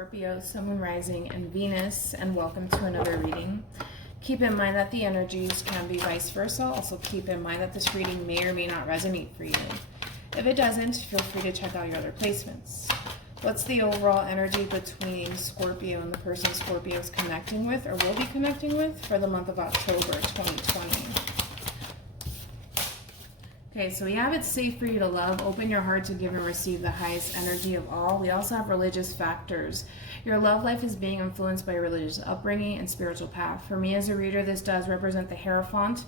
Scorpio, Sun, Moon, Rising, and Venus, and welcome to another reading. Keep in mind that the energies can be vice versa. Also keep in mind that this reading may or may not resonate for you. If it doesn't, feel free to check out your other placements. What's the overall energy between Scorpio and the person Scorpio is connecting with or will be connecting with for the month of October 2020? Okay, so we have it's safe for you to love. Open your heart to give and receive the highest energy of all. We also have religious factors. Your love life is being influenced by your religious upbringing and spiritual path. For me as a reader, this does represent the Hierophant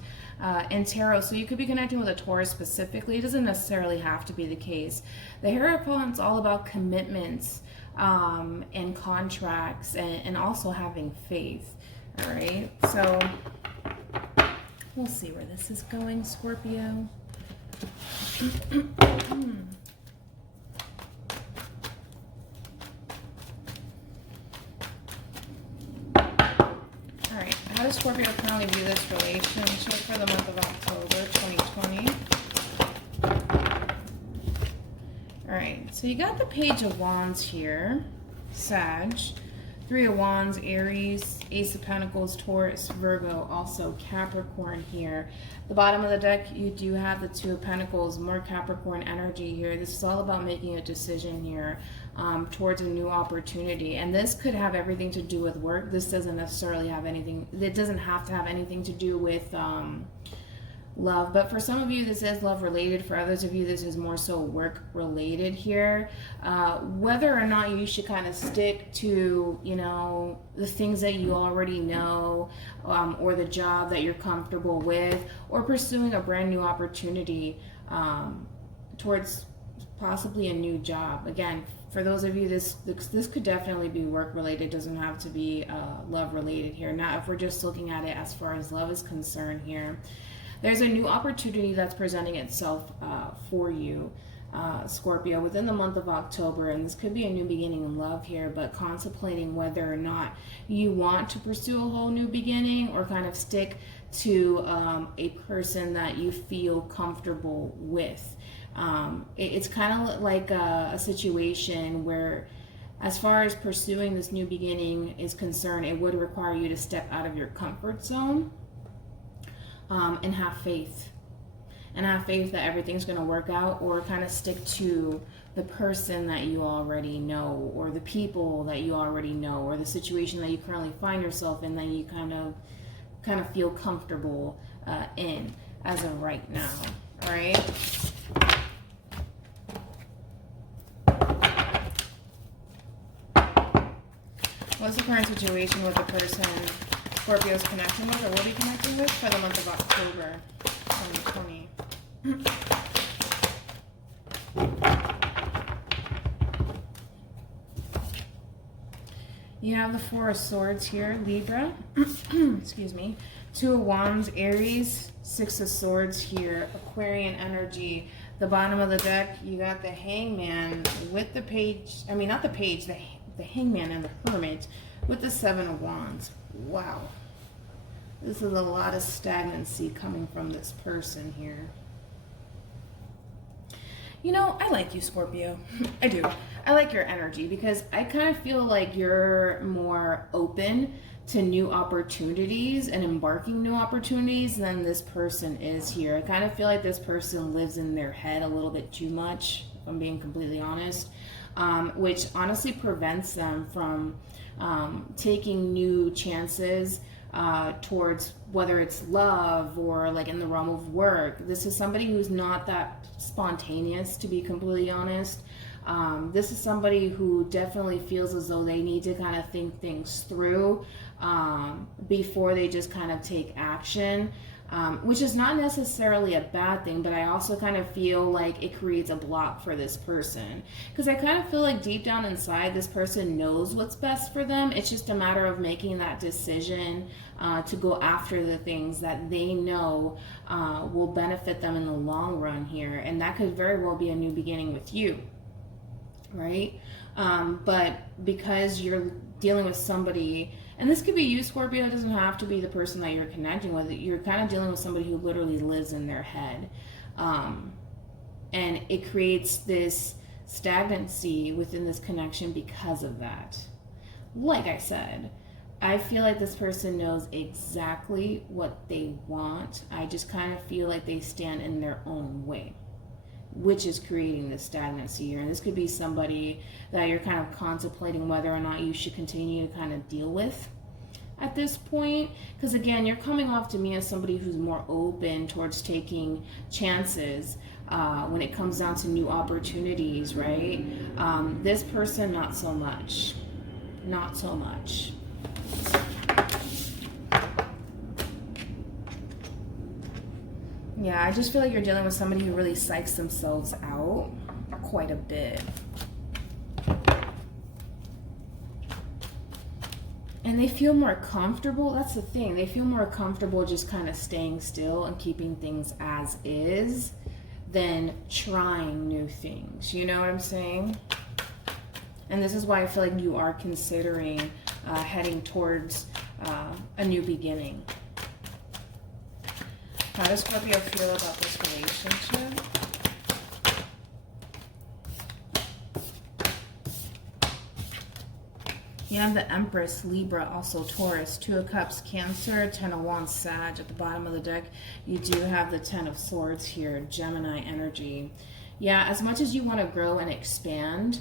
in tarot. So you could be connecting with a Taurus specifically. It doesn't necessarily have to be the case. The Hierophant's all about commitments and contracts and also having faith. All right, so we'll see where this is going, Scorpio. Alright, how does Scorpio currently view this relationship for the month of October 2020? Alright, so you got the Page of Wands here, Sag, Three of Wands, Aries, Ace of Pentacles, Taurus, Virgo, also Capricorn here. The bottom of the deck, you do have the Two of Pentacles, more Capricorn energy here. This is all about making a decision here towards a new opportunity. And this could have everything to do with work. This doesn't necessarily have anything, it doesn't have to have anything to do with love, but for some of you this is love related. For others of you this is more so work related here. Whether or not you should kind of stick to, you know, the things that you already know, or the job that you're comfortable with, or pursuing a brand new opportunity towards possibly a new job. Again, for those of you, this could definitely be work related. It doesn't have to be love related here. Now if we're just looking at it as far as love is concerned here, there's a new opportunity that's presenting itself for you, Scorpio, within the month of October. And this could be a new beginning in love here, but contemplating whether or not you want to pursue a whole new beginning or kind of stick to a person that you feel comfortable with. It's kind of like a situation where, as far as pursuing this new beginning is concerned, it would require you to step out of your comfort zone. And have faith. And have faith that everything's going to work out, or kind of stick to the person that you already know, or the people that you already know, or the situation that you currently find yourself in that you kind of feel comfortable in as of right now. All right? What's the current situation with the person Scorpio's connecting with or will be connecting with for the month of October 2020? You have the Four of Swords here, Libra. Excuse me. Two of Wands, Aries. Six of Swords here, Aquarian energy. The bottom of the deck, you got the Hangman with the Page. I mean, not the Page, the Hangman and the Hermit with the Seven of Wands. Wow. This is a lot of stagnancy coming from this person here. You know, I like you, Scorpio. I do. I like your energy because I kind of feel like you're more open to new opportunities and embarking new opportunities than this person is here. I kind of feel like this person lives in their head a little bit too much, if I'm being completely honest, which honestly prevents them from taking new chances towards whether it's love or like in the realm of work. This is somebody who's not that spontaneous, to be completely honest. This is somebody who definitely feels as though they need to kind of think things through before they just kind of take action. Which is not necessarily a bad thing, but I also kind of feel like it creates a block for this person. Because I kind of feel like deep down inside, this person knows what's best for them. It's just a matter of making that decision to go after the things that they know will benefit them in the long run here. And that could very well be a new beginning with you, right? But because you're dealing with somebody, and this could be you, Scorpio, it doesn't have to be the person that you're connecting with. You're kind of dealing with somebody who literally lives in their head. And it creates this stagnancy within this connection because of that. like I said, I feel like this person knows exactly what they want. I just kind of feel like they stand in their own way, which is creating this stagnancy here. And this could be somebody that you're kind of contemplating whether or not you should continue to kind of deal with at this point. Because again, you're coming off to me as somebody who's more open towards taking chances when it comes down to new opportunities, right? This person, not so much. Not so much. Yeah, I just feel like you're dealing with somebody who really psychs themselves out quite a bit. And they feel more comfortable. That's the thing. They feel more comfortable just kind of staying still and keeping things as is than trying new things. You know what I'm saying? And this is why I feel like you are considering heading towards a new beginning. How does Scorpio feel about this relationship? You have the Empress, Libra, also Taurus, Two of Cups, Cancer, Ten of Wands, Sag. At the bottom of the deck, you do have the Ten of Swords here, Gemini energy. Yeah, as much as you want to grow and expand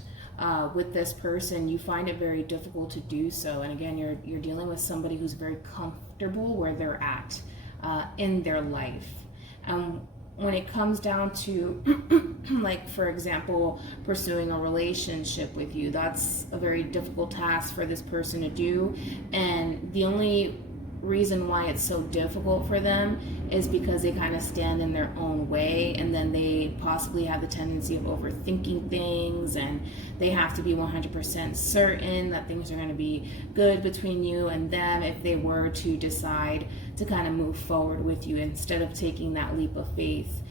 with this person, you find it very difficult to do so. And again, you're dealing with somebody who's very comfortable where they're at in their life. When it comes down to, like, for example, pursuing a relationship with you, that's a very difficult task for this person to do. And the only reason why it's so difficult for them is because they kind of stand in their own way, and then they possibly have the tendency of overthinking things, and they have to be 100% certain that things are going to be good between you and them if they were to decide to kind of move forward with you, instead of taking that leap of faith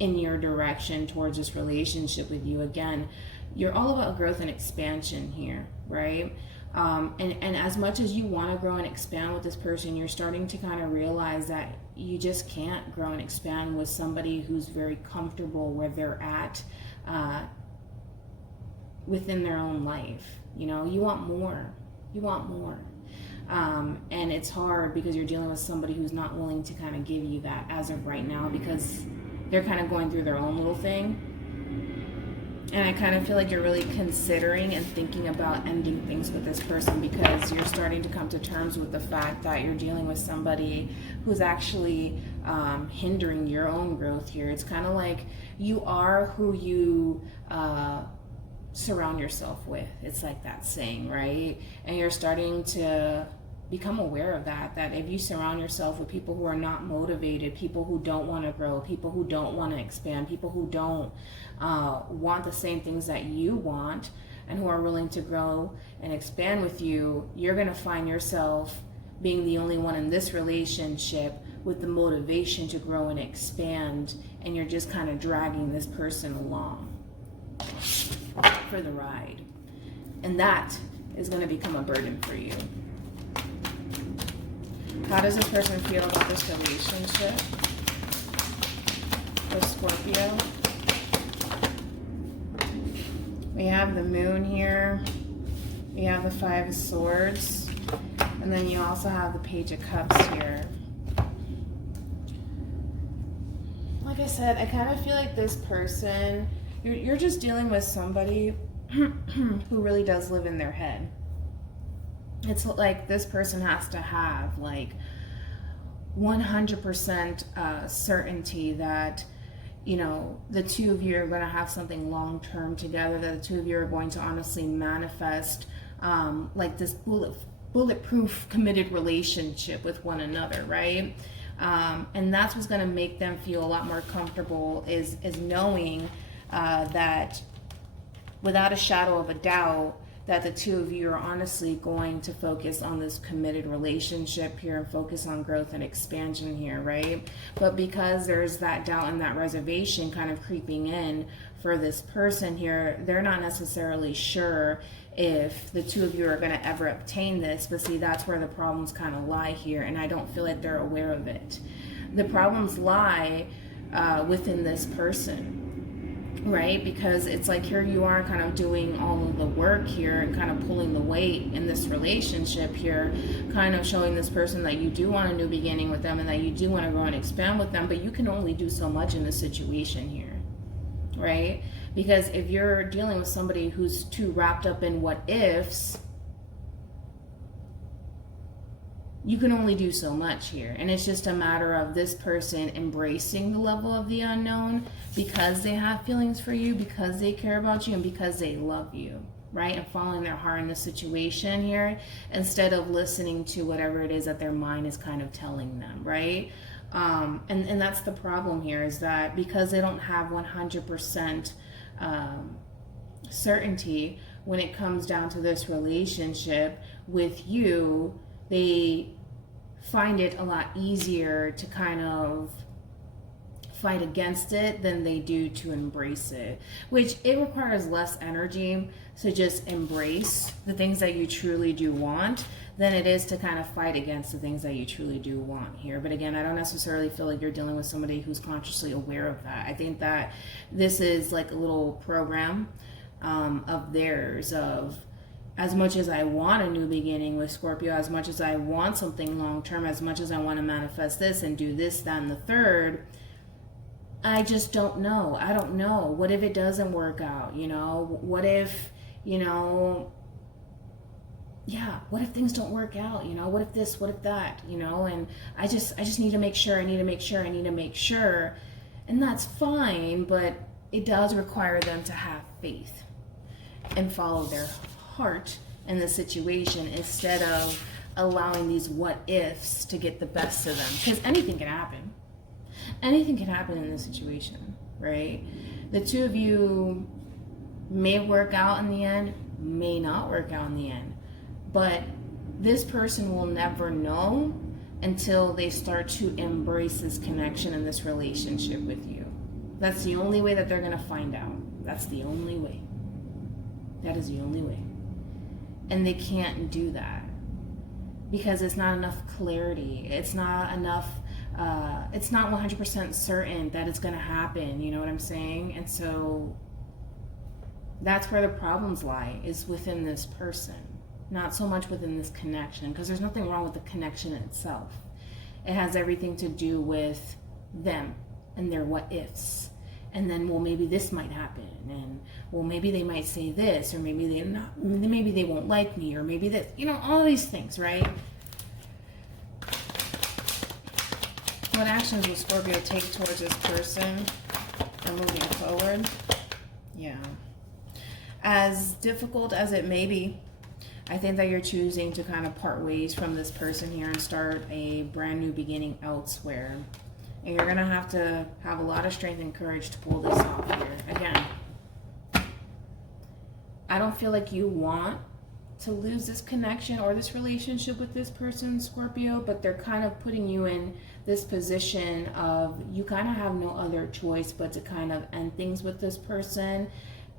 in your direction towards this relationship with you. Again, you're all about growth and expansion here, right? And as much as you want to grow and expand with this person, you're starting to kind of realize that you just can't grow and expand with somebody who's very comfortable where they're at within their own life. You know, you want more. You want more. And it's hard because you're dealing with somebody who's not willing to kind of give you that as of right now, because they're kind of going through their own little thing. And I kind of feel like you're really considering and thinking about ending things with this person, because you're starting to come to terms with the fact that you're dealing with somebody who's actually hindering your own growth here. It's kind of like you are who you surround yourself with. It's like that saying, right? And you're starting to become aware of that if you surround yourself with people who are not motivated, people who don't want to grow, people who don't want to expand, people who don't want the same things that you want, and who are willing to grow and expand with you, you're going to find yourself being the only one in this relationship with the motivation to grow and expand, and you're just kind of dragging this person along for the ride. And that is going to become a burden for you. How does this person feel about this relationship with Scorpio? We have the Moon here. We have the Five of Swords. And then you also have the Page of Cups here. Like I said, I kind of feel like this person, you're just dealing with somebody who really does live in their head. It's like this person has to have like 100% certainty that, you know, the two of you are going to have something long-term together, that the two of you are going to honestly manifest like this bulletproof committed relationship with one another, right? And that's what's going to make them feel a lot more comfortable, is knowing that without a shadow of a doubt, that the two of you are honestly going to focus on this committed relationship here and focus on growth and expansion here, right? But because there's that doubt and that reservation kind of creeping in for this person here, they're not necessarily sure if the two of you are going to ever obtain this. But see, that's where the problems kind of lie here, and I don't feel like they're aware of it. The problems lie within this person. right? Because it's like here you are kind of doing all of the work here and kind of pulling the weight in this relationship here, kind of showing this person that you do want a new beginning with them and that you do want to grow and expand with them, but you can only do so much in this situation here, right? Because if you're dealing with somebody who's too wrapped up in what ifs, you can only do so much here. And it's just a matter of this person embracing the level of the unknown because they have feelings for you, because they care about you, and because they love you, right? And following their heart in the situation here instead of listening to whatever it is that their mind is kind of telling them, right? And that's the problem here, is that because they don't have 100% certainty when it comes down to this relationship with you, they find it a lot easier to kind of fight against it than they do to embrace it, which it requires less energy to just embrace the things that you truly do want than it is to kind of fight against the things that you truly do want here. But again, I don't necessarily feel like you're dealing with somebody who's consciously aware of that. I think that this is like a little program of theirs of, as much as I want a new beginning with Scorpio, as much as I want something long-term, as much as I want to manifest this and do this, that, and the third, I just don't know. I don't know. What if it doesn't work out? You know, what if, you know, yeah, what if things don't work out? You know, what if this, what if that, you know, and I just need to make sure, I need to make sure. And that's fine, but it does require them to have faith and follow their heart in the situation instead of allowing these what ifs to get the best of them, because anything can happen in this situation, right? The two of you may work out in the end, may not work out in the end, but this person will never know until they start to embrace this connection and this relationship with you. That's the only way that they're going to find out. That's the only way. That is the only way. And they can't do that because it's not enough clarity. It's not enough, it's not 100% certain that it's going to happen. You know what I'm saying? And so that's where the problems lie, is within this person, not so much within this connection, because there's nothing wrong with the connection itself. It has everything to do with them and their what ifs. And then, well, maybe this might happen, and well, maybe they might say this, or maybe they not, maybe they won't like me, or maybe this, you know, all these things, right? What actions will Scorpio take towards this person and moving forward? Yeah. As difficult as it may be, I think that you're choosing to kind of part ways from this person here and start a brand new beginning elsewhere. And you're going to have a lot of strength and courage to pull this off here. Again, I don't feel like you want to lose this connection or this relationship with this person, Scorpio, but they're kind of putting you in this position of you kind of have no other choice but to kind of end things with this person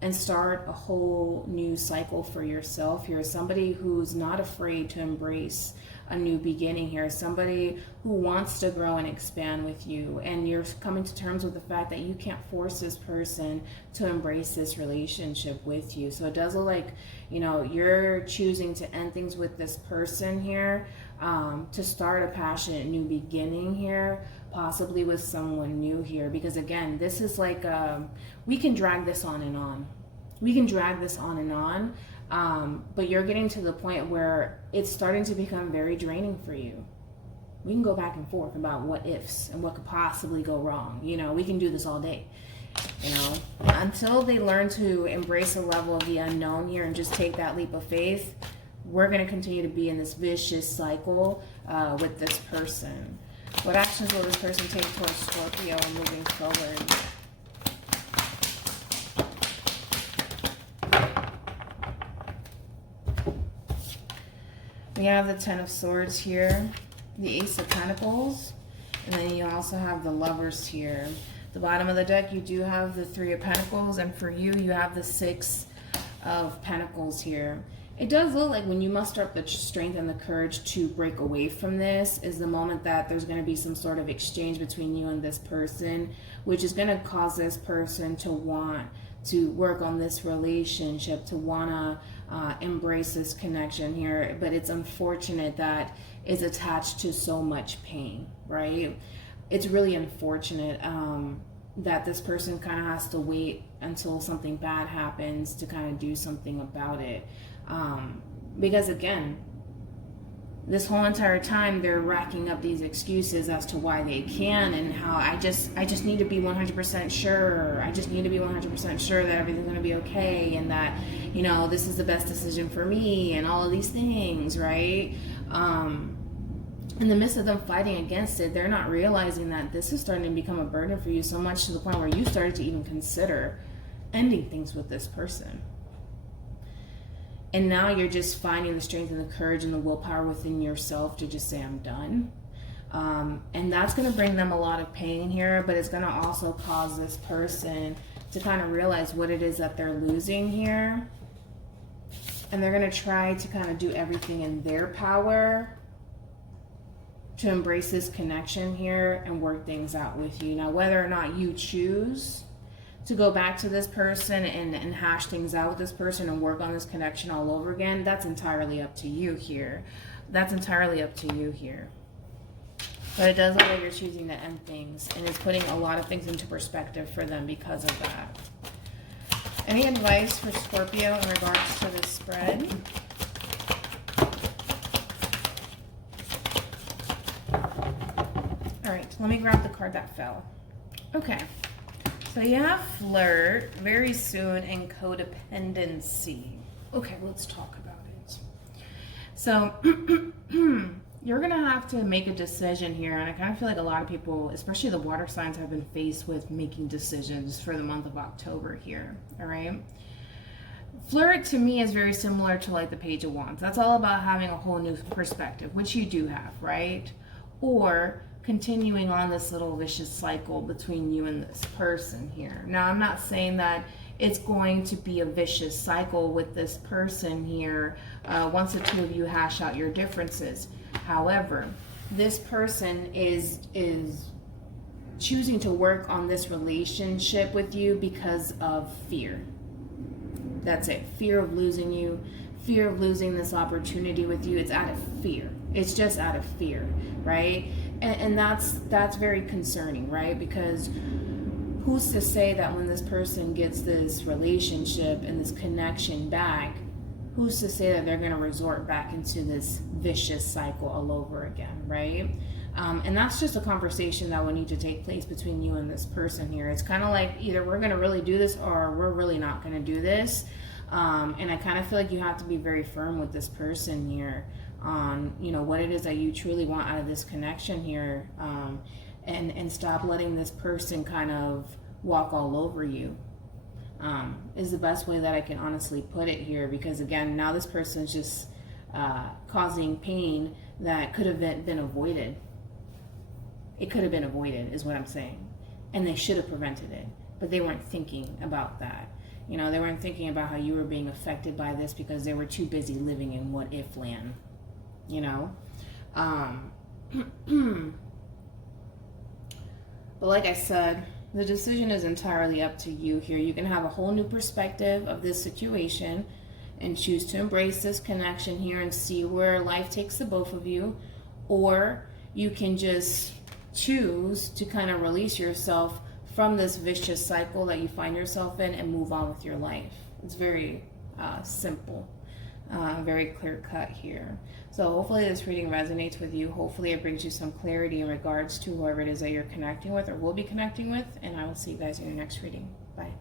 and start a whole new cycle for yourself. You're somebody who's not afraid to embrace a new beginning here, somebody who wants to grow and expand with you, and you're coming to terms with the fact that you can't force this person to embrace this relationship with you. So it does look like, you know, you're choosing to end things with this person here, to start a passionate new beginning here, possibly with someone new here, because again, this is like, we can drag this on and on. We can drag this on and on, but you're getting to the point where it's starting to become very draining for you. We can go back and forth about what ifs and what could possibly go wrong. You know, we can do this all day, you know, until they learn to embrace a level of the unknown here and just take that leap of faith. We're going to continue to be in this vicious cycle with this person. What actions will this person take towards Scorpio moving forward? We have the Ten of Swords here, the Ace of Pentacles, and then you also have the Lovers here. The bottom of the deck, you do have the Three of Pentacles, and for you, you have the Six of Pentacles here. It does look like when you muster up the strength and the courage to break away from this is the moment that there's going to be some sort of exchange between you and this person, which is going to cause this person to want to work on this relationship, to want to embrace this connection here. But it's unfortunate that it's attached to so much pain, right? It's really unfortunate that this person kind of has to wait until something bad happens to kind of do something about it. Because again, this whole entire time they're racking up these excuses as to why they can, and how I just need to be 100% sure. I just need to be 100% sure that everything's going to be okay, and that, you know, this is the best decision for me, and all of these things, right? In the midst of them fighting against it, they're not realizing that this is starting to become a burden for you, so much to the point where you started to even consider ending things with this person. And now you're just finding the strength and the courage and the willpower within yourself to just say, I'm done. And that's going to bring them a lot of pain here, but it's going to also cause this person to kind of realize what it is that they're losing here. And they're going to try to kind of do everything in their power to embrace this connection here and work things out with you. Now, whether or not you choose to go back to this person and hash things out with this person and work on this connection all over again, that's entirely up to you here. That's entirely up to you here. But it does look like you're choosing to end things, and it's putting a lot of things into perspective for them because of that. Any advice for Scorpio in regards to this spread? All right, let me grab the card that fell. Okay. So you have flirt very soon and codependency. Okay, let's talk about it. So you're going to have to make a decision here. And I kind of feel like a lot of people, especially the water signs, have been faced with making decisions for the month of October here. All right. Flirt to me is very similar to like the Page of Wands. That's all about having a whole new perspective, which you do have, right? Or continuing on this little vicious cycle between you and this person here. Now, I'm not saying that it's going to be a vicious cycle with this person here once the two of you hash out your differences. However, this person is choosing to work on this relationship with you because of fear. That's it. Fear of losing you, fear of losing this opportunity with you. It's out of fear. It's just out of fear, right? And that's very concerning, right? Because who's to say that when this person gets this relationship and this connection back, who's to say that they're going to resort back into this vicious cycle all over again, right? And that's just a conversation that will need to take place between you and this person here. It's kind of like either we're going to really do this or we're really not going to do this. And I kind of feel like you have to be very firm with this person here on, you know, what it is that you truly want out of this connection here, and stop letting this person kind of walk all over you, is the best way that I can honestly put it here. Because again, now this person's just causing pain that could have been avoided. It could have been avoided is what I'm saying, and they should have prevented it, but they weren't thinking about that. You know, they weren't thinking about how you were being affected by this because they were too busy living in what if land. You know, but like I said, the decision is entirely up to you here. You can have a whole new perspective of this situation and choose to embrace this connection here and see where life takes the both of you, or you can just choose to kind of release yourself from this vicious cycle that you find yourself in and move on with your life. It's very simple. Very clear cut here. So hopefully this reading resonates with you. Hopefully it brings you some clarity in regards to whoever it is that you're connecting with or will be connecting with. And I will see you guys in your next reading. Bye.